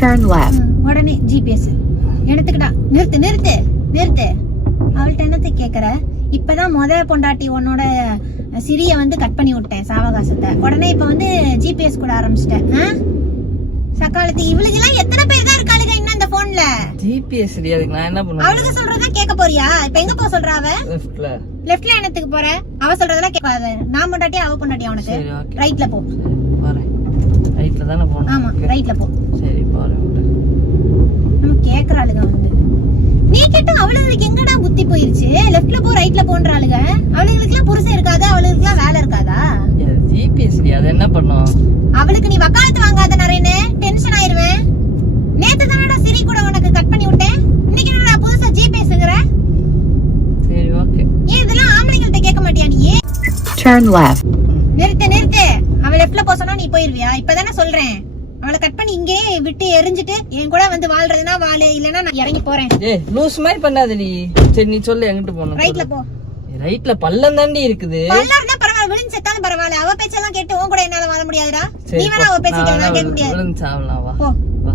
Turn left. உடனே GPS எடுத்துக்கிட்டா. நிறுத்து அவள்கிட்ட என்னத்தை கேக்குற? இப்பதான் பொண்டாட்டி உன்னோட சிறிய வந்து கட் பண்ணி விட்டேன் சாவகாசத்தை. உடனே இப்ப வந்து ஜிபிஎஸ் கூட ஆரம்பிச்சிட்டேன். சக்காலத்து இவளுக்கு எல்லாம் எத்தனை பேர் தான் இருக்காளுங்க இன்னும் இந்த போன்ல? ஜிபிஎஸ் அதுக்கு நான் என்ன பண்ணுவேன்? அவளுக்கு சொல்றதா கேட்க போறியா? இப்ப எங்க போக சொல்றா அவ? லெஃப்ட்ல என்னத்துக்கு போற? அவ சொல்றதெல்லாம் கேட்காத. நான் பொண்டாட்டியா அவ பொண்டாட்டியா உனக்கு? ரைட்ல போ. வரேன். ரைட்ல தான போணும். ஆமா ரைட்ல போ. சரி போறேன். நம்ம கேக்குறாளுங்க வந்து. நீ கேட்ட அவளுங்களுக்கு எங்கடா புத்தி போயிருச்சு? லெஃப்ட்ல போ ரைட்ல போன்றாளுங்க. அவளுங்களுக்குலாம் புருஷன் இருக்காதா? அவளுங்களுக்குலாம் வேலை இருக்காதா? ஜிபிஎஸ் அது என்ன பண்ணும்? அவளுக்கு நீ வக்காலத்து வாங்காத நரேனே, டென்ஷன் ஆயிருவேன். நேத்து தானடா சிரி கூட உனக்கு கட் பண்ணி விட்டேன். இன்னைக்கு என்னடா புதுசா ஜிபிஎஸ்ங்கற? சரி ஓகே. ஏன் இதெல்லாம் ஆம்பளைங்கள்ட்ட கேட்க மாட்டியா நீ? Turn left. நிறுத்து. அவ லெஃப்ட்ல போ சொன்னா நீ போயிருவியா? இப்பதானே சொல்றேன். அவளை கட் பண்ணி இங்கே விட்டு எரிஞ்சிட்டு என் கூட வந்து வாழ்றதுனா வாழு, இல்லனா நான் இறங்கி போறேன். ஏய் லூஸ் மாதிரி பண்ணாத நீ. சரி நீ சொல்லு எங்கிட்டு போணும்? ரைட்ல போ. ரைட்ல பள்ளம் தாண்டி இருக்குது. பள்ளம் இருந்தா பரவாயில்லை, விழுந்து செத்தாலும் பரவாயில்லை. அவ பேச்செல்லாம் கேட்டு உன் கூட என்னால வாழ முடியாதுடா. நீ வேணா அவ பேச்ச கேட்க முடியாது. விழுந்து சாவலாம் வா. போ. வா.